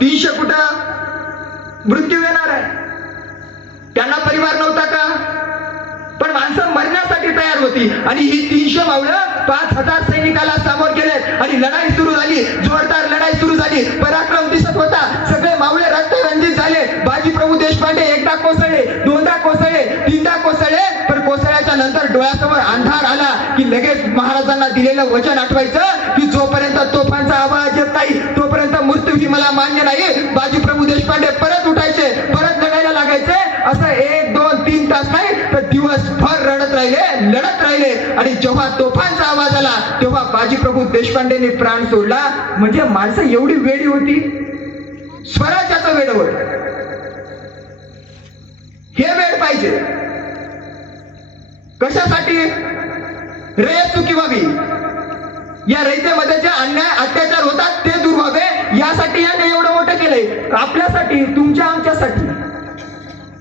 तीनशे कुठं? मृत्यू येणार आहे. त्यांना परिवार नव्हता का? पण माणसं मरण्यासाठी तयार होती. आणि ही तीनशे मावळं पाच हजार सैनिकाला सामोर गेले. आणि लढाई सुरू झाली. जोरदार लढाई सुरू झाली. पराक्रम दिसत होता. सगळे मावळे रक्तरंजित झाले. बाजी प्रभू देशपांडे एकदा कोसळले दोनदा कोसळले तीनदा नंतर डोळ्यासमोर अंधार आला की लगेच महाराजांना दिलेलं वचन आठवायचं की जोपर्यंत तोफांचा आवाज येत नाही तोपर्यंत मृत्यू ही मला मान्य नाही. बाजी प्रभू देशपांडे परत उठायचे परत लढायला लागायचे. असं एक दोन तीन तास नाही तर दिवसभर रडत राहिले लढत राहिले. आणि जेव्हा तोफांचा आवाज आला तेव्हा बाजी प्रभू देशपांडेने प्राण सोडला. म्हणजे माणसं एवढी वेडी होती. स्वराज्याचं वेड होत. हे वेळ पाहिजे. कशासाठी? रयत चुकी व्हावी या रयतेमध्ये जे अन्याय अत्याचार होतात ते दूर व्हावे. यासाठी याने एवढं मोठं केलंय. आपल्यासाठी तुमच्या आमच्यासाठी.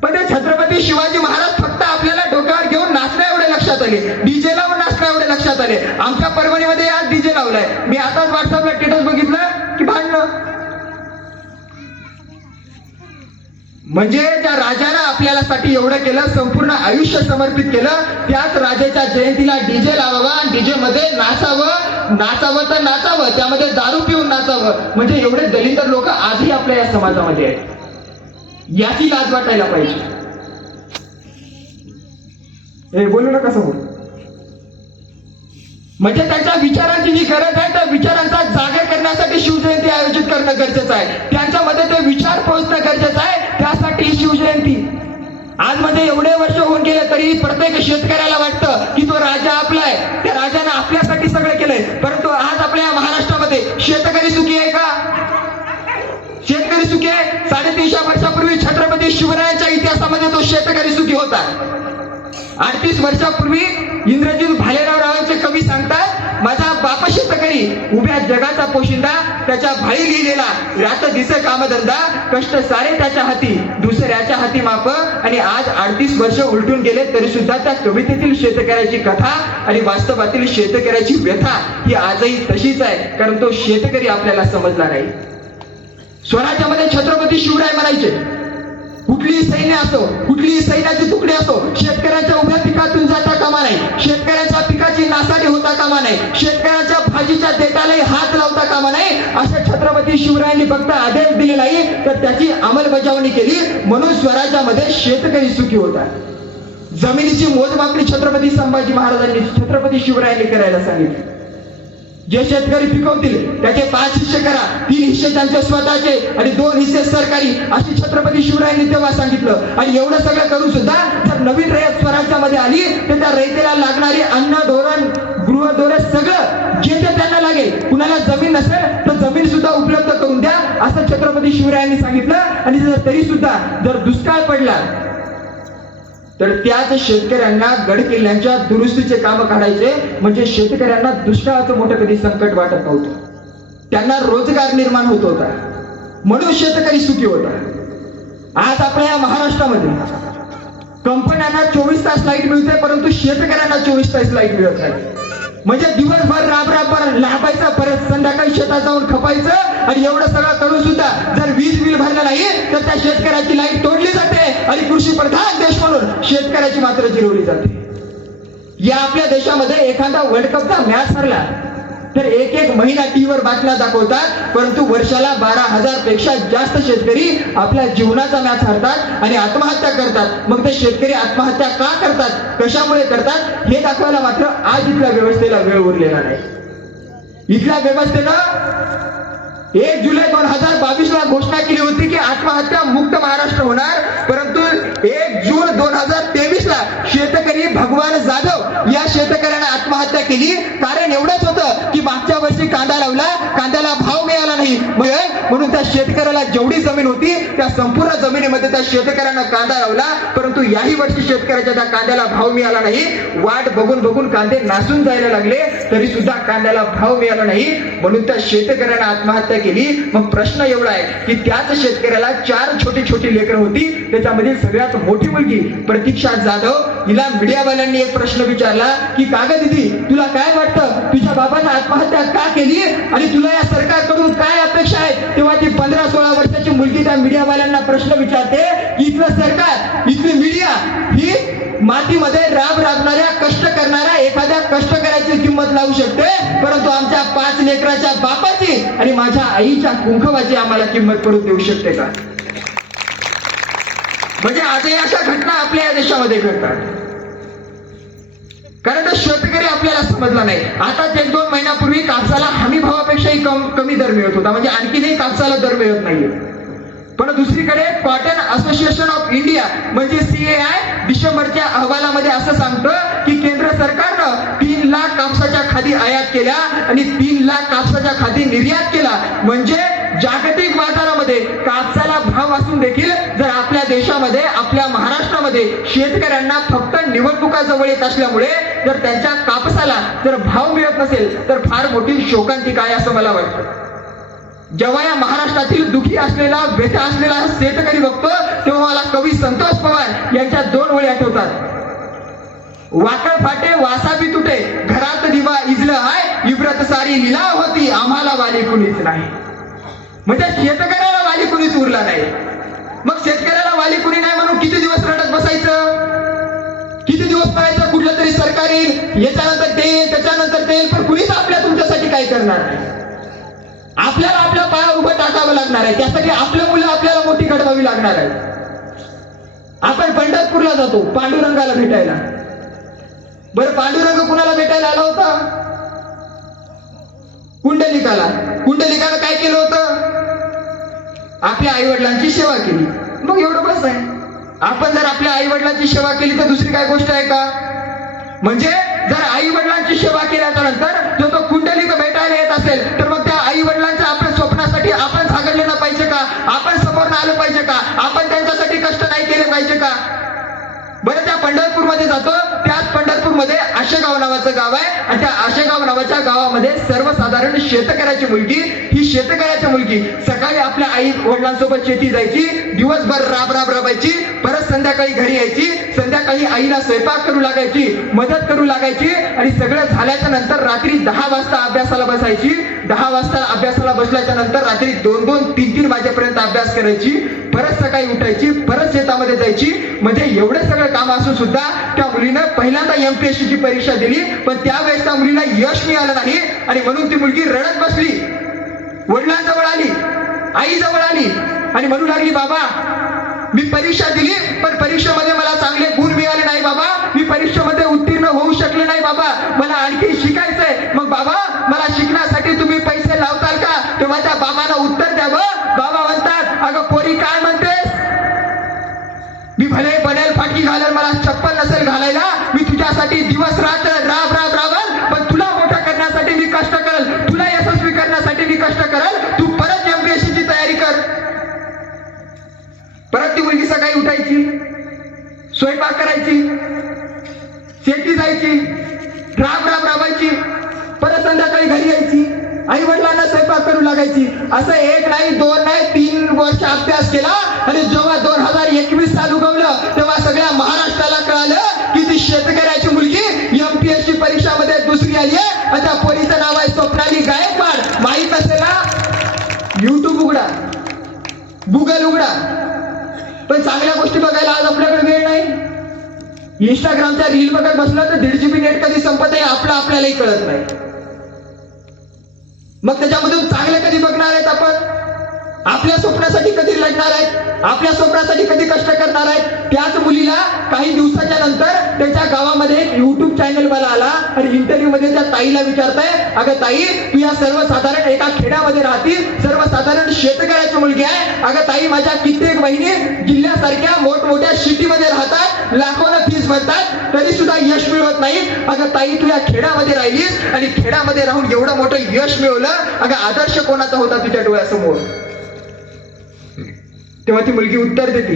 पण ते छत्रपती शिवाजी महाराज फक्त आपल्याला डोक्यावर घेऊन नाचण्या एवढे लक्षात आले. डीजे लावून नाचण्या एवढे लक्षात आले. आमच्या परभणीमध्ये आज डीजे लावलाय. मी आताच व्हॉट्सअपला स्टेटस बघितलं की भांडणं. म्हणजे ज्या राजाला आपल्याला साठी एवढं केलं संपूर्ण आयुष्य समर्पित केलं त्याच राजाच्या जयंतीला डीजे लावावा डीजे मध्ये नाचावं. नाचावं तर नाचावं त्यामध्ये दारू पिऊन नाचावं. म्हणजे एवढे दलित लोक आजही आपल्या या समाजामध्ये आहेत. याची लाज वाटायला पाहिजे. हे बोलू नका समोर. म्हणजे त्यांच्या विचारांची जी गरज आहे त्या विचारांचा जागर करण्यासाठी शिवजयंती आयोजित करणं गरजेचं आहे. त्यांच्यामध्ये ते विचार पोहोचणं गरजेचं आहे त्यासाठी ही शिवजयंती. आज मध्ये एवढे वर्ष होऊन गेले तरी प्रत्येक शेतकऱ्याला वाटतं की तो राजा आपला आहे. त्या राजाने आपल्यासाठी सगळं केलंय. परंतु आज आपल्या महाराष्ट्रामध्ये शेतकरी सुखी आहे का? शेतकरी सुखी आहे? साडेतीनशे वर्षापूर्वी छत्रपती शिवरायांच्या इतिहासामध्ये तो शेतकरी सुखी होता. अडतीस वर्षापूर्वी इंद्रजित भालेराव रावांचे कवी सांगतात माझा बाप शेतकरी उभ्या जगाचा पोशिंदा त्याच्या भाई लिहिलेला रात दिस कामधंदा कष्ट सारे त्याच्या हाती दुसऱ्याच्या हाती माप आणि आज अडतीस वर्ष उलटून गेले तरी सुद्धा त्या कवितेतील शेतकऱ्याची कथा आणि वास्तवातील शेतकऱ्याची व्यथा ही आजही तशीच आहे कारण तो शेतकरी आपल्याला समजला नाही. स्वराज्यामध्ये छत्रपती शिवराय म्हणायचे कुठलीही सैन्य असो कुठलीही सैन्याची तुकडी असो शेतकऱ्याच्या उभ्या पिकातून जाता कामा नाही शेतकऱ्याच्या पिकाची नासाडी होता कामा नाही शेतकऱ्याच्या भाजीच्या देठालाही हात लावता कामा नाही अशा छत्रपती शिवरायांनी फक्त आदेश दिले नाही तर त्याची अंमलबजावणी केली. म्हणून स्वराज्यामध्ये शेतकरी सुखी होता जमिनीची मोजमापणी छत्रपती संभाजी महाराजांनी छत्रपती शिवरायांनी करायला सांगितली. जे शेतकरी पिकवतील त्याचे पाच हिस्से करा. तीन हिस्से त्यांचे स्वतःचे आणि दोन हिस्से सरकारी. अशी छत्रपती शिवरायांनी तेव्हा सांगितलं. आणि एवढं सगळं करून सुद्धा जर नवीन रयत स्वराज्यामध्ये आली तर त्या रयतेला लागणारी अन्न धोरण गृहधोरण सगळं जे ते त्यांना लागेल कुणाला जमीन नसेल तर जमीन सुद्धा उपलब्ध करून द्या असं छत्रपती शिवरायांनी सांगितलं. आणि जर तरी सुद्धा जर दुष्काळ पडला तर त्याच शेतकऱ्यांना गड किल्ल्यांच्या दुरुस्तीचे काम काढायचे म्हणजे शेतकऱ्यांना दुष्काळाचं मोठं कधी संकट वाटत नव्हतं. त्यांना रोजगार निर्माण होत होता. म्हणून शेतकरी सुखी होता. आज आपल्या या महाराष्ट्रामध्ये कंपन्यांना चोवीस तास लाइट मिळते परंतु शेतकऱ्यांना चोवीस तास लाइट मिळत नाही. म्हणजे दिवसभर राब राब लाभायचं परत संध्याकाळी शेतात जाऊन खपायचं आणि एवढं सगळं करून सुद्धा जर वीज बिल भरलं नाही तर त्या शेतकऱ्याची लाइट तोडली जाते आणि कृषी प्रधान देश म्हणून शेतकऱ्याची मात्र जिरवली जाते. या आपल्या देशामध्ये एखादा वर्ल्ड कपचा मॅच हरला तर एक एक महिना टीव्हीवर बातम्या दाखवतात परंतु वर्षाला बारा हजारपेक्षा जास्त शेतकरी आपल्या जीवनाचा मॅच हरतात आणि आत्महत्या करतात. मग ते शेतकरी आत्महत्या का करतात? कशामुळे करतात? हे दाखवायला मात्र आज इथल्या व्यवस्थेला वेळ उरलेला नाही. इथल्या व्यवस्थेनं एक जुलै दोन हजार बावीस ला घोषणा केली होती की आत्महत्या मुक्त महाराष्ट्र होणार परंतु एक जून दोन हजार तेवीस ला शेतकरी भगवान जाधव या शेतकऱ्याने आत्महत्या केली. कांदा लावला कांद्याला भाव मिळाला नाही. म्हणजे, म्हणून त्या शेतकऱ्याला जेवढी जमीन होती त्या संपूर्ण जमिनीमध्ये त्या शेतकऱ्यानं कांदा लावला. परंतु याही वर्षी शेतकऱ्याच्या त्या कांद्याला भाव मिळाला नाही. वाट बघून बघून कांदे नासून जायला लागले तरी सुद्धा कांद्याला भाव मिळाला नाही. म्हणून त्या शेतकऱ्यानं आत्महत्या केली. मग प्रश्न एवढा आहे की त्याच शेतकऱ्याला चार छोटी छोटी लेकरं होती. त्याच्यामधील सगळ्यात मोठी मुलगी प्रतीक्षा जाधव हिला मीडियावाल्यांनी एक प्रश्न विचारला की काग दिदी तुला काय वाटतं? तुझ्या बाबांना आत्महत्या का केली? आणि तुला या सरकारकडून काय अपेक्षा आहे? तेव्हा ती पंधरा सोळा वर्षाची मुलगी त्या मीडियावाल्यांना प्रश्न विचारते की इथलं सरकार इथली मीडिया ही मातीमध्ये राब राबणाऱ्या कष्ट करणाऱ्या एखाद्या कष्ट करायची किंमत लावू शकते? परंतु आमच्या पाच लेकराच्या बापाची आणि माझ्या आईच्या कुंखवाची आम्हाला किंमत करून देऊ शकते का? म्हणजे आजही अशा घटना आपल्या या देशामध्ये घडतात. कारण तो शेतकरी आपल्याला समजला नाही. आताच एक दोन महिन्यापूर्वी कापसाला हमी भावापेक्षाही कम कमी दर मिळत होता. म्हणजे आणखीनही कापसाला दर मिळत नाहीये. पण दुसरीकडे कॉटन असोसिएशन ऑफ इंडिया म्हणजे सीएआय डिसेंबरच्या अहवालामध्ये असं सांगतं की केंद्र सरकारनं तीन लाख कापसाच्या खादी आयात केल्या आणि तीन लाख कापसाच्या खादी निर्यात केला म्हणजे जागतिक बाजारामध्ये कापसाला भाव असून देखील जर आपल्या देशामध्ये आपल्या महाराष्ट्रामध्ये शेतकऱ्यांना फक्त निवडणुका जवळ येत असल्यामुळे जर त्यांच्या कापसाला जर भाव मिळत नसेल तर फार मोठी शोकांतिका आहे असं मला वाटतं? जेव्हा या महाराष्ट्रातील दुखी असलेला व्यथा असलेला शेतकरी बघतो तेव्हा मला कवी संतोष पवार यांच्या दोन ओळी आठवतात. वाकड फाटे वासाबी तुटे घरात दिवा इजलं हाय इब्रत सारी लिलाव होती आम्हाला वाली कुणीच नाही. म्हणजे शेतकऱ्याला वाली कुणीच उरला नाही. मग शेतकऱ्याला वाली कुणी नाही म्हणून किती दिवस रडत बसायचं? किती दिवस पाहायचं? कुठलं तरी सरकार येईल याच्यानंतर ते येईल त्याच्यानंतर ते येईल पण कुणीच आपल्या तुमच्यासाठी काय करणार नाही. आपल्याला आपल्या पायावर उभं टाकावं लागणार आहे. त्यासाठी आपल्या मुलं आपल्याला मोठी घडवावी लागणार आहे आपण पंढरपूरला जातो पांडुरंगाला भेटायला. बरं पांडुरंग कुणाला भेटायला आला होता? कुंडलिकाला. कुंडलिकानं काय केलं होतं? आपल्या आई वडिलांची सेवा केली. मग एवढं बस आहे. आपण जर आपल्या आई वडिलांची सेवा केली तर दुसरी काय गोष्ट आहे का? म्हणजे जर आई वडिलांची सेवा केल्याच्यानंतर जो तो कुंडलिक भेटायला येत असेल तर मग त्या आई वडिलांच्या आपल्या स्वप्नासाठी आपण झागडलेलं पाहिजे का? आपण समोर आलं पाहिजे का? आपण त्यांच्यासाठी कष्ट नाही केले पाहिजे का? बरं त्या पंढरपूरमध्ये जातो. त्याच पंढरपूरमध्ये आशेगाव नावाचं गाव आहे. आणि त्या आशेगाव नावाच्या गावामध्ये सर्वसाधारण शेतकऱ्याची मुलगी ही शेतकऱ्याची मुलगी. सकाळी आपल्या आई वडिलांसोबत शेती जायची. दिवसभर राब राब राबायची. परत संध्याकाळी घरी यायची. संध्याकाळी आईला स्वयंपाक करू लागायची मदत करू लागायची. आणि सगळं झाल्याच्यानंतर रात्री दहा वाजता अभ्यासाला बसायची. दहा वाजता अभ्यासाला बसल्याच्या नंतर रात्री दोन दोन तीन तीन वाजेपर्यंत अभ्यास करायची. परत सकाळी उठायची परत शेतामध्ये जायची. म्हणजे एवढं सगळं काम असून सुद्धा त्या मुलीनं पहिल्यांदा एम पी एस ची परीक्षा दिली पण त्यावेळेस त्या मुलीला यश मिळालं नाही. आणि म्हणून ती मुलगी रडत बसली. वडिलांजवळ आली आई जवळ आली. आणि म्हणू लागली बाबा मी परीक्षा दिली पण परीक्षेमध्ये मला चांगले गुण मिळाले नाही बाबा. मी परीक्षेमध्ये उत्तीर्ण होऊ शकले नाही बाबा. मला आणखी शिकायचंय. मग बाबा मला शिक बनेल घालेल मला चप्पल नसेल घालायला. मी तुझ्यासाठी दिवस रात्र राब राब राबल पण तुला मोठं करण्यासाठी मी कष्ट करेल. तुला यशस्वी करण्यासाठी मी कष्ट करेल. तू परत एमपीएससीची तयारी कर. परत ती मुलगी सकाळी उठायची स्वयंपाक करायची शेती जायची राब राब राबायची परत संध्याकाळी घरी यायची आई वडिलांना स्वयंपाक करू लागायची. असं एक नाही दोन नाही तीन वर्ष अभ्यास केला आणि जेव्हा दोन हजार एकवीस साल उगवलं तेव्हा सगळ्या महाराष्ट्राला कळालं की ती शेतकऱ्याची मुलगी एमपीएससी परीक्षामध्ये दुसरी आली आहे. आणि त्या पोरीचं नाव आहे स्वप्नाली गायकवाड. माहीत असेल ना? युट्यूब उघडा. गुगल उघडा. पण चांगल्या गोष्टी बघायला आज आपल्याकडे वेळ नाही. इंस्टाग्रामच्या रील बघत बसलं तर दीड जीबी नेट कधी संपत आहे आपलं आपल्यालाही कळत नाही. मग त्याच्यामधून चांगलं कधी बघणार आहेत आपण? आपल्या स्वप्नासाठी कधी लढणार आहेत? आपल्या स्वप्नासाठी कधी कष्ट करणार आहेत? त्याच मुलीला काही दिवसाच्या नंतर त्याच्या गावामध्ये एक युट्यूब चॅनल वाला आला आणि इंटरव्ह्यू मध्ये त्या ताईला विचारताय अगं ताई तू या सर्वसाधारण एका खेड्यामध्ये राहतील सर्वसाधारण शेतकऱ्याची मुलगी आहे. अगं ताई माझ्या कित्येक बहिणी जिल्ह्यासारख्या मोठमोठ्या सिटीमध्ये राहतात. लाखोनं फीस भरतात. तरी सुद्धा यश मिळवत नाही अगं ताई तू या खेड्यामध्ये राहिलीस आणि खेड्यामध्ये राहून एवढं मोठं यश मिळवलं. अगं आदर्श कोणाचा होता तुझ्या डोळ्यासमोर? तेव्हा ती मुलगी उत्तर देते.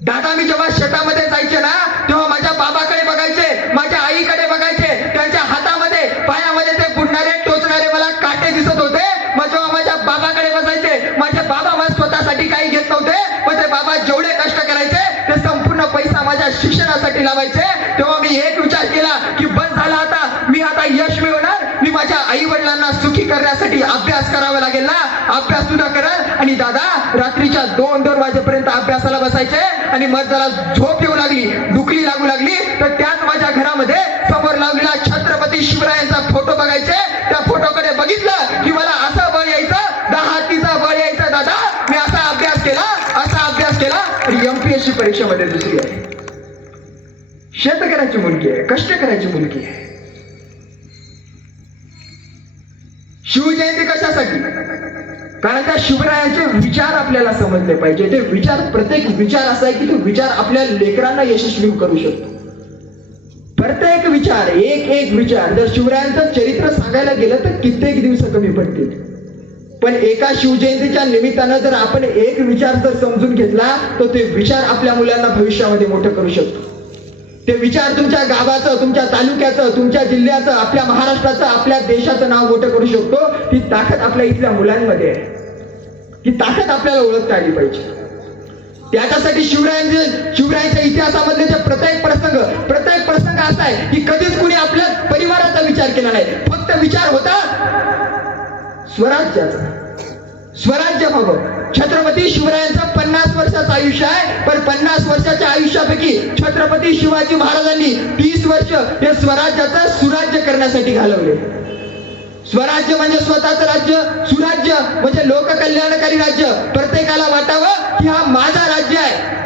दादा मी जेव्हा शेतामध्ये जायचे ना तेव्हा माझ्या बाबाकडे बघायचे माझ्या आईकडे बघायचे त्यांच्या हातामध्ये पायामध्ये ते बुडणारे टोचणारे मला काटे दिसत होते. मग जेव्हा माझ्या बाबाकडे बसायचे माझे बाबा मला स्वतःसाठी काही घेत नव्हते. पण ते बाबा जेवढे कष्ट करायचे ते संपूर्ण पैसा माझ्या शिक्षणासाठी लावायचे. तेव्हा मी एक विचार केला की बस झाला आता. मी आता यश मिळवणार. मी माझ्या आई वडिलांना सुखी करण्यासाठी अभ्यास करावा लागेल ना. अभ्यास सुद्धा करत आणि दादा रात्रीच्या दोन दोन वाजेपर्यंत अभ्यासाला बसायचे आणि मग त्याला झोप येऊ लागली दुखली लागू लागली तर त्याच माझ्या घरामध्ये समोर लावलेला छत्रपती शिवरायांचा फोटो बघायचे. त्या फोटोकडे बघितलं की मला असं बळ यायचं दहा हत्तीचा बळ यायचं दादा मी असा अभ्यास केला असा अभ्यास केला आणि एमपीएससी परीक्षेमध्ये दुसरी आहे. शेतकऱ्याची मुलगी आहे करायची मुलगी आहे. शिवजयंती कशासाठी? कारण त्या शिवरायाचे विचार आपल्याला समजले पाहिजे. ते विचार प्रत्येक विचार असा आहे की तो विचार आपल्या लेकरांना यशस्वी करू शकतो. प्रत्येक विचार एक एक विचार जर शिवरायांचं चरित्र सांगायला गेलं तर कित्येक दिवस कमी पडतील. पण एका शिवजयंतीच्या निमित्तानं जर आपण एक विचार जर समजून घेतला तर ते विचार आपल्या मुलांना भविष्यामध्ये मोठं करू शकतो. ते विचार तुमच्या गावाचं तुमच्या तालुक्याचं तुमच्या जिल्ह्याचं आपल्या महाराष्ट्राचं आपल्या देशाचं नाव मोठं करू शकतो. ती ताकद आपल्या इथल्या मुलांमध्ये आहे. ही ताकद आपल्याला ओळखता आली पाहिजे. त्याच्यासाठी शिवरायांचे शिवरायांच्या इतिहासामधले जे प्रत्येक प्रसंग प्रत्येक प्रसंग असा आहे की कधीच कुणी आपल्या परिवाराचा विचार केला नाही. फक्त विचार होता स्वराज्याचा. स्वराज्य व्हावं. छत्रपती शिवरायांचं पन्नास वर्षाचं आयुष्य आहे. पण पन्नास वर्षाच्या आयुष्यापैकी छत्रपती शिवाजी महाराजांनी तीस वर्ष हे स्वराज्याचं सुराज्य करण्यासाठी घालवले. स्वराज्य म्हणजे स्वतःचं राज्य सुराज्य म्हणजे लोककल्याणकारी राज्य. प्रत्येकाला वाटावं की हा माझा राज्य आहे.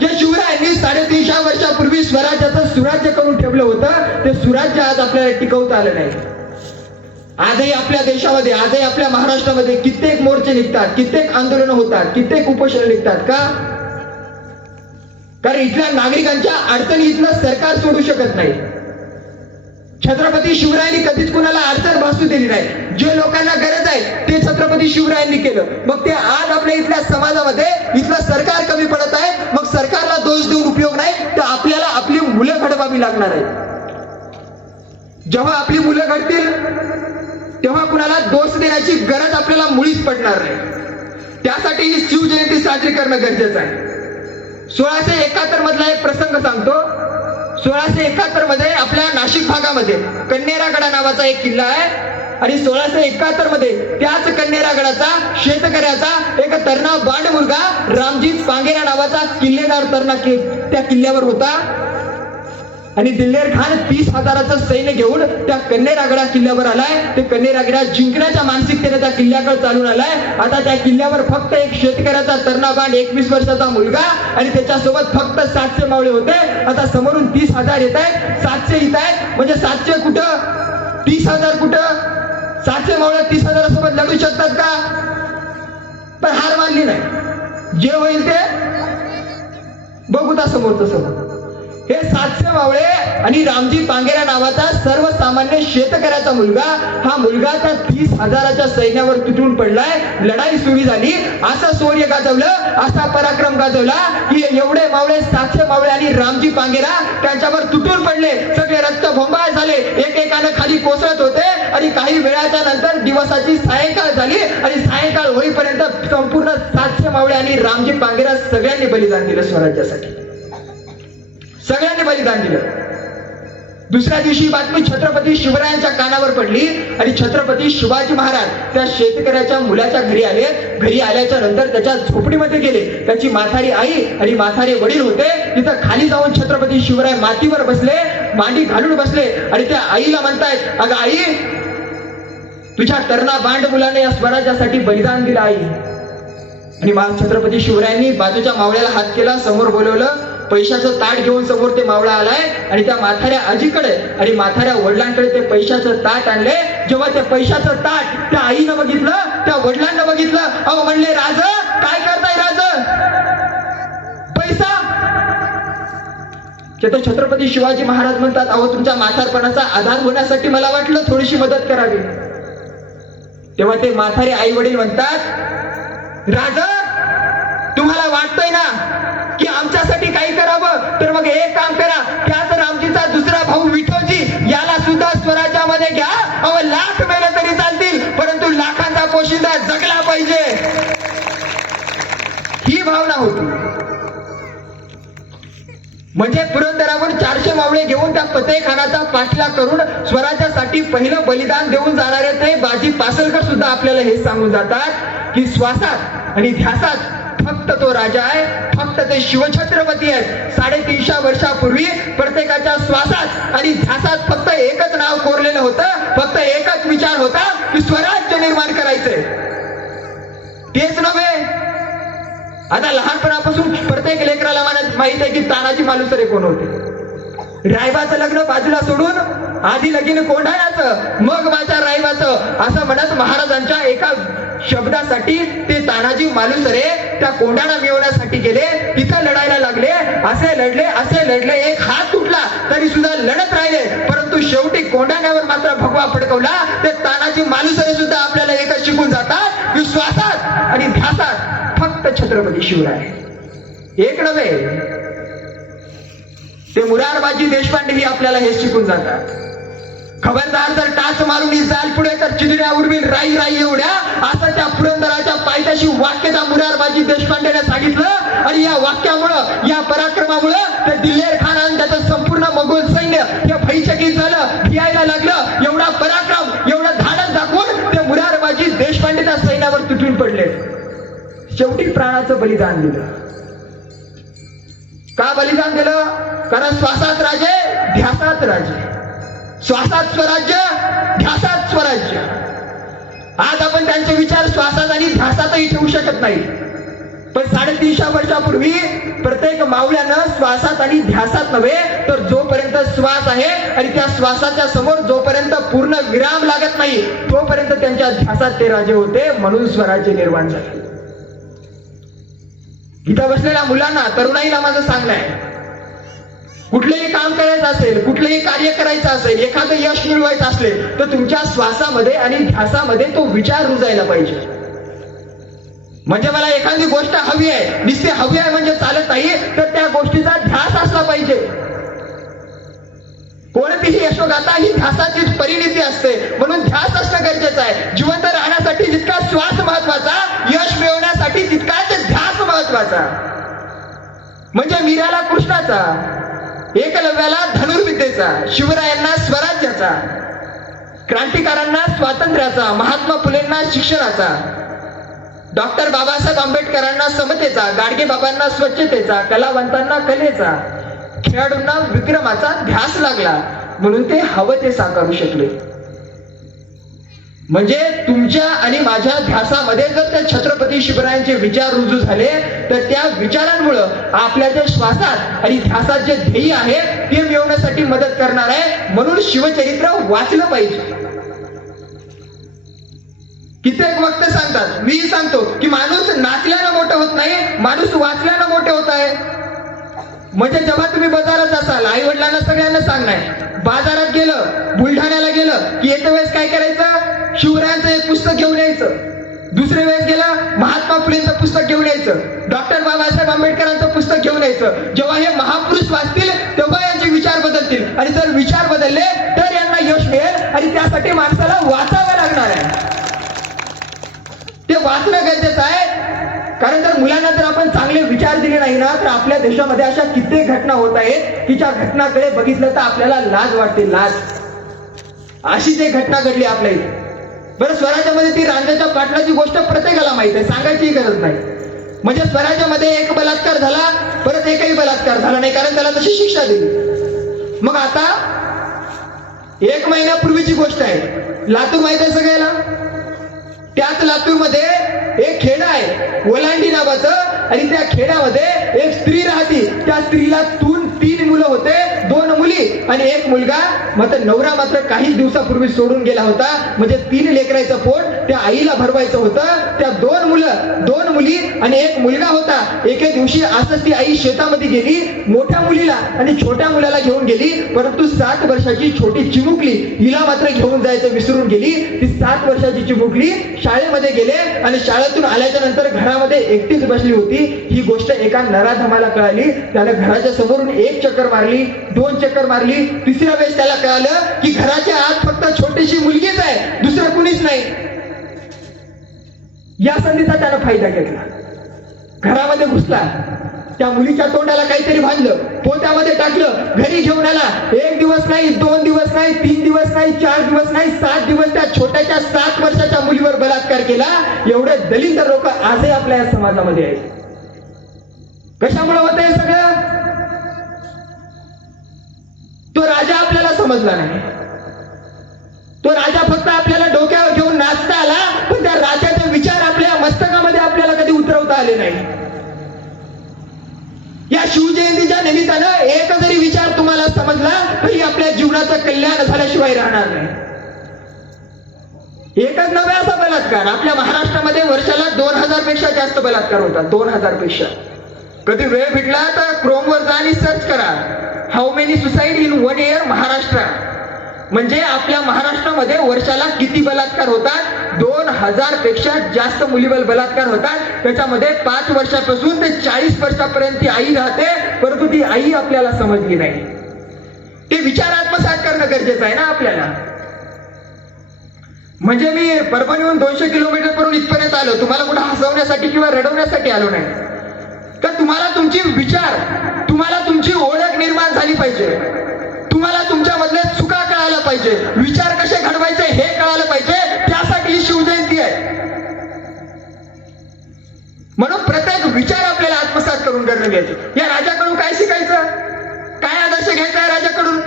जे शिवरायांनी साडेतीनशे वर्षापूर्वी स्वराज्याचं सुराज्य करून ठेवलं होतं ते सुराज्य आज आपल्याला टिकवता आलं नाही. आजही आपल्या देशामध्ये आजही आपल्या महाराष्ट्रामध्ये कित्येक मोर्चे निघतात कित्येक आंदोलनं होतात कित्येक उपोषण निघतात का? कारण इथल्या नागरिकांच्या अडचणी इथलं सरकार सोडू शकत नाही. छत्रपती शिवरायांनी कधीच कुणाला अडचण भासू दिली नाही. जे लोकांना गरज आहे ते छत्रपती शिवरायांनी केलं. मग ते आज आपल्या इथल्या समाजामध्ये इथलं सरकार कमी पडत आहे मग सरकारला दोष देऊन उपयोग नाही तर आपल्याला आपली मुलं घडवावी लागणार आहे जेव्हा आपली मुलं घडतील तेव्हा कुणाला दोष देण्याची गरज आपल्याला मुळीच पडणार नाही. त्यासाठी ही शिवजयंती साजरी करणं गरजेचं आहे. सोळाशे एकाहत्तर मधला एक प्रसंग सांगतो. सोळाशे एकाहत्तरमध्ये आपल्या नाशिक भागामध्ये कन्नेरागडा नावाचा एक किल्ला आहे. आणि सोळाशे एकाहत्तरमध्ये त्याच कन्नेरागडाचा शेतकऱ्याचा एक तरणा बांड मुलगा रामजीत पांगेरा नावाचा किल्लेदार तरणा कि- त्या किल्ल्यावर होता. आणि दिल्लेर खान तीस हजाराचं सैन्य घेऊन त्या कन्नेरागडा किल्ल्यावर आलाय. ते कन्नेरागडा जिंकण्याच्या मानसिकतेने त्या किल्ल्याकडे चालून आलाय. आता त्या किल्ल्यावर फक्त एक शेतकऱ्याचा तरणाबाण एकवीस वर्षाचा मुलगा आणि त्याच्यासोबत फक्त सातशे मावळे होते. आता समोरून तीस हजार येत आहेत. सातशे येत आहेत. म्हणजे सातशे कुठं? तीस हजार कुठं? सातशे मावळे तीस हजारासोबत लढू शकतात का? पण हार मानली नाही. जे होईल ते? बघू समोरचं समोर हे सातशे मावळे आणि रामजी पांगेरा नावाचा सर्वसामान्य शेतकऱ्याचा मुलगा हा मुलगा त्या तीस हजाराच्या सैन्यावर तुटून पडलाय. लढाई सुरू झाली. असा शौर्य गाजवलं असा पराक्रम गाजवला की एवढे मावळे सातशे मावळे आणि रामजी पांगेरा त्यांच्यावर तुटून पडले. सगळे रक्त भोंबाळ झाले. एकेकानं खाली कोसळत होते आणि काही वेळाच्या नंतर दिवसाची सायंकाळ झाली आणि सायंकाळ होईपर्यंत संपूर्ण सातशे मावळे आणि रामजी पांगेरा सगळ्यांनी बलिदान दिलं स्वराज्यासाठी. सगळ्यांनी बलिदान दिलं. दुसऱ्या दिवशी बातमी छत्रपती शिवरायांच्या कानावर पडली आणि छत्रपती शिवाजी महाराज त्या शेतकऱ्याच्या मुलाच्या घरी आले. घरी आल्याच्यानंतर त्याच्या झोपडीमध्ये गेले. त्याची माथारी आई आणि माथारे वडील होते. तिथं खाली जाऊन छत्रपती शिवराय मातीवर बसले मांडी घालून बसले आणि त्या आईला म्हणतायत अगं आई तुझ्या तरणा बांड मुलाने या स्वराज्यासाठी बलिदान दिलं आई. आणि मग छत्रपती शिवरायांनी बाजूच्या मावळ्याला हात केला समोर बोलवलं पैशाचं ताट घेऊन समोर ते मावळा आलाय आणि त्या माथाऱ्या आजीकडे आणि माथाऱ्या वडिलांकडे ते पैशाचं ताट आणले. जेव्हा ते पैशाचं ताट त्या आईनं बघितलं त्या वडिलांना बघितलं अहो म्हणले राज काय करताय राज? पैसा? ते तर छत्रपती शिवाजी महाराज म्हणतात अहो तुमच्या माथारपणाचा आधार होण्यासाठी मला वाटलं थोडीशी मदत करावी. तेव्हा ते माथारे आई वडील म्हणतात राजा तुम्हाला वाटतंय ना की आमच्यासाठी काही करावं? तर मग एक काम करा. त्याच रामजीचा दुसरा भाऊ विठोजी याला सुद्धा स्वराज्यामध्ये घ्या. अहो लाख मेले तरी चालतील परंतु लाखांचा पोशिंदा जगला पाहिजे. ही भावना होती. म्हणजे पुरंदरावर चारशे मावळे घेऊन त्या फतेखानाचा पाठला करून स्वराज्यासाठी पहिलं बलिदान देऊन जाणारे ते बाजी पासलकर सुद्धा आपल्याला हे सांगून जातात की श्वासात आणि ध्यासात फक्त तो राजा आहे ते शिवछत्रपती आहेत. साडेतीनशे वर्षापूर्वी प्रत्येकाच्या श्वासात आणि ध्यासात फक्त एकच नाव कोरलेलं होतं. फक्त एकच विचार होता की स्वराज्य निर्माण करायचंय. तेच नव्हे. आता लहानपणापासून प्रत्येक लेकराला मला माहीत आहे की तानाजी मालुसरे कोण होते? रायबाचं लग्न बाजूला सोडून आधी लगीन कोंढायाचं मग माझ्या रायबाचं असं म्हणत महाराजांच्या एका शब्दासाठी ते तानाजी मालुसरे त्या कोंढाणा मिळवण्यासाठी गेले तिथं लढायला लागले असे लढले असे लढले एक हात तुटला तरी सुद्धा लढत राहिले. परंतु शेवटी कोंढाण्यावर मात्र भगवा फडकवला. ते तानाजी मालुसरे सुद्धा आपल्याला एकच शिकून जातात विश्वासात आणि ध्यासात फक्त छत्रपती शिवराय. एक नव्हे. ते मुरारबाजी देशपांडे ही आपल्याला हे शिकून जातात. खबरदार जर टाच मारून इस्रायल पुढे तर चिजड्या उर्वी राई राई एवढ्या. असं त्या पुरंदराच्या पायथ्याशी वाक्यता मुरारबाजी देशपांडेने सांगितलं. आणि या वाक्यामुळं या पराक्रमामुळं ते दिल्लेर खान आणि त्याचं संपूर्ण मोगल सैन्य हे भैचकित झालं भियायला लागलं. एवढा पराक्रम एवढं धाडस दाखवून ते मुरारबाजी देशपांडेच्या सैन्यावर तुटून पडले. शेवटी प्राणाचं बलिदान दिलं. का बलिदान दिलं? कारण श्वासात राजे ध्यासात राजे. श्वासात स्वराज्य ध्यासात स्वराज्य. आज आपण त्यांचे विचार श्वासात आणि ध्यासातही ठेवू शकत नाही. पण साडेतीनशे वर्षापूर्वी प्रत्येक मावळ्यानं श्वासात आणि ध्यासात नव्हे तर जोपर्यंत श्वास आहे आणि त्या श्वासाच्या समोर जोपर्यंत पूर्ण विराम लागत नाही तोपर्यंत त्यांच्या ध्यासात ते राजे होते म्हणून स्वराज्य निर्माण झाले. इथं बसलेल्या मुलांना तरुणाईला माझं सांगणं आहे. कुठलंही काम करायचं असेल कुठलंही कार्य करायचं असेल एखादं यश मिळवायचं असेल तर तुमच्या श्वासामध्ये आणि ध्यासामध्ये तो विचार रुजायला पाहिजे. म्हणजे मला एखादी गोष्ट हवी आहे नुसती हवी आहे म्हणजे चालत नाही तर त्या गोष्टीचा ध्यास असला पाहिजे. कोणतीही यशोगाथा ही ध्यासाचीच परिणिती असते. म्हणून ध्यास असणं गरजेचं आहे. जिवंत राहण्यासाठी जितका श्वास महत्त्वाचा यश मिळवण्यासाठी तितकाच ध्यास महत्त्वाचा. म्हणजे मीराला कृष्णाचा. एकलव्याला धनुर्विद्येचा शिवरायांना स्वराज्याचा क्रांतिकारांना स्वातंत्र्याचा महात्मा फुलेंना शिक्षणाचा डॉक्टर बाबासाहेब आंबेडकरांना समतेचा गाडगे बाबांना स्वच्छतेचा कलावंतांना कलेचा खेळाडूंना विक्रमाचा ध्यास लागला म्हणून ते हवं ते साकारू शकले. म्हणजे तुमच्या आणि माझ्या ध्यासामध्ये जर त्या छत्रपती शिवरायांचे विचार रुजू झाले तर त्या विचारांमुळं आपल्या ज्या श्वासात आणि ध्यासात जे ध्येय आहे ते मिळवण्यासाठी मदत करणार आहे. म्हणून शिवचरित्र वाचलं पाहिजे. कित्येक वक्त सांगतात. मी सांगतो की माणूस नाचल्यानं मोठं होत नाही माणूस वाचल्यानं मोठे होत आहे. म्हणजे जेव्हा तुम्ही बाजारात असाल आई वडिलांना सगळ्यांना सांगणार. बाजारात गेलं बुलढाण्याला गेलं की येत्या वेळेस काय करायचं? शिवरायांचं एक पुस्तक घेऊन यायचं. दुसऱ्या वेळेस गेलं महात्मा फुलेंचं पुस्तक घेऊन यायचं. डॉक्टर बाबासाहेब आंबेडकरांचं पुस्तक घेऊन यायचं. जेव्हा हे महापुरुष वाचतील तेव्हा यांचे विचार बदलतील. आणि जर विचार बदलले तर यांना यश मिळेल आणि त्यासाठी माणसाला वाचावं लागणार आहे. ते वाचणं गरजेचं आहे. कारण जर मुलांना जर आपण चांगले विचार दिले नाही ना तर आपल्या देशामध्ये अशा कित्येक घटना होत आहेत की ज्या घटनाकडे बघितलं तर आपल्याला लाज वाटते लाज. अशीच एक घटना घडली आपल्या इथे. बरं स्वराज्यामध्ये ती रांजाच्या पाटलाची गोष्ट प्रत्येकाला माहीत आहे सांगायची गरज नाही. म्हणजे स्वराज्यामध्ये एक बलात्कार झाला परत एकही बलात्कार झाला नाही कारण त्याला तशी शिक्षा दिली. मग आता एक महिन्यापूर्वीची गोष्ट आहे. लातूर माहीत आहे सगळ्याला? त्याच लातूरमध्ये एक खेड आहे ओलांडी नावाचं आणि त्या खेड्यामध्ये एक स्त्री राहती. त्या स्त्रीला तू तीन मुलं होते दोन मुली आणि एक मुलगा मात्र नवरा मात्र काही दिवसापूर्वी सोडून गेला होता. म्हणजे तीन लेकरायचं पोट त्या आईला भरवायचं होतं. त्या दोन मुलं दोन मुली आणि एक मुलगा होता. एके दिवशी असंच ती आई शेतामध्ये गेली मोठ्या मुलीला आणि छोट्या मुलाला घेऊन गेली. परंतु सात वर्षाची छोटी चिमुकली हिला मात्र घेऊन जायचं विसरून गेली. ती सात वर्षाची चिमुकली शाळेमध्ये गेले आणि शाळेतून आल्याच्यानंतर घरामध्ये एकटीच बसली होती. ही गोष्ट एका नराधमाला कळाली. त्याने घराच्या समोरून एक चक्कर मारली दोन चक्कर मारली तिसऱ्या वेळेस त्याला कळालं की घराच्या आत फक्त छोटीशी मुलगीच आहे. दुसरं कुणीच नाही. या संधीचा त्यानं फायदा घेतला. घरामध्ये घुसला. त्या मुलीच्या तोंडाला काहीतरी बांधलं पोत्यामध्ये टाकलं. घरी घेऊन आला. एक दिवस नाही दोन दिवस नाही तीन दिवस नाही चार दिवस नाही सात दिवस त्या छोट्याच्या सात वर्षाच्या मुलीवर बलात्कार केला. एवढे दलित लोक आजही आपल्या या समाजामध्ये आहेत. कशामुळे होत आहे सगळं? तो राजा आपल्याला समजला नाही. तो राजा फक्त आपल्याला डोक्यावर घेऊन नाचता आला पण त्या राजाचे विचार आपल्या मस्तकामध्ये आपल्याला कधी उतरवता आले नाही. या शिवजयंतीच्या निमित्तानं एक जरी विचार तुम्हाला समजला तरी आपल्या जीवनाचं कल्याण झाल्याशिवाय राहणार नाही. एकच नव्हे असा बलात्कार. आपल्या महाराष्ट्रामध्ये वर्षाला दोन हजारपेक्षा जास्त बलात्कार होतात दोन हजारपेक्षा कधी वेळ भेटला तर क्रोमवर जा आणि सर्च करा. How many suicide in one year Maharashtra म्हणजे आपल्या महाराष्ट्रामध्ये वर्षाला किती बलात्कार होतात? दोन हजारपेक्षा जास्त मुलीवर बलात्कार होतात. त्याच्यामध्ये पाच वर्षापासून ते चाळीस वर्षापर्यंत ती आई राहते परंतु ती आई आपल्याला समजली नाही. ते विचार आत्मसात करणं गरजेचं आहे ना आपल्याला. म्हणजे मी परभणीहून दोनशे किलोमीटर पर्यंत इथपर्यंत आलो. तुम्हाला कुठं हसवण्यासाठी किंवा रडवण्यासाठी आलो नाही. तर तुम्हाला तुमची विचार तुम्हाला तुमची ओळख निर्माण झाली पाहिजे. तुम्हाला तुमच्यामधले चुका कळायला पाहिजे. विचार कसे घडवायचे हे कळायला पाहिजे. त्यासाठी शिवजयंती आहे. म्हणून प्रत्येक विचार आपल्याला आत्मसात करून करणं घ्यायचे या राजाकडून काय शिकायचं? काय आदर्श घ्यायचा राजाकडून?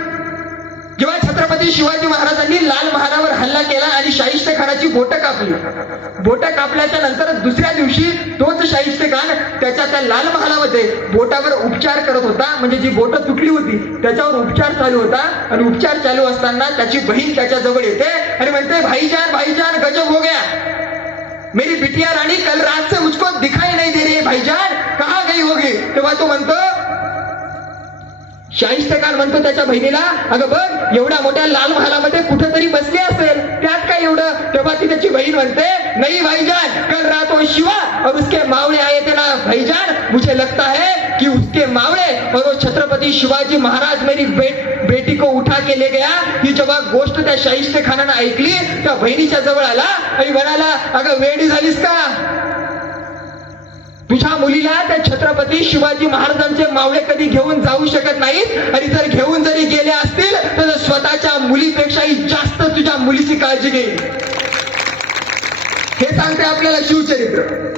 छत्रपती शिवाजी महाराजांनी लाल महालावर हल्ला केला आणि शाहिस्ते खानाची बोटं कापली. बोटं कापल्याच्या नंतर दुसऱ्या दिवशी तोच शाहिस्ते खान त्याच्या त्या लाल महालामध्ये बोटावर उपचार करत होता. म्हणजे जी बोटं तुटली होती त्याच्यावर उपचार चालू होता. आणि उपचार चालू असताना त्याची बहीण त्याच्याजवळ येते आणि म्हणते भाईजान भाईजान गजब हो गया. मेरी बिटिया राणी कल रात से मुझको दिखाई नहीं दे रही है भाईजान. कहा गई होगी? तेव्हा तो म्हणतो शाहिस्ते खान म्हणतो त्याच्या बहिणीला अगं बघ एवढ्या मोठ्या लाल महालामध्ये कुठेतरी बसली असेल. त्यात काय एवढं? तेव्हा ती त्याची बहीण म्हणते नाही भाईजान कल रात शिवा और उसके मावळे आए थे ना भाईजान मुझे लगता है कि उसके मावळे और वो छत्रपति शिवाजी महाराज मेरी बेट बेटी को उठा के ले गया. ही जेव्हा गोष्ट त्या शाहिस्ते खानानं ऐकली त्या बहिणीच्या जवळ आला आणि म्हणाला अगं वेडी झालीस का? तुझ्या मुलीला त्या छत्रपती शिवाजी महाराजांचे मावळे कधी घेऊन जाऊ शकत नाहीत? आणि जर घेऊन जरी गेले असतील तर स्वतःच्या मुलीपेक्षाही जास्त तुझ्या मुलीची काळजी घेईल हे सांगते आपल्याला शिवचरित्र.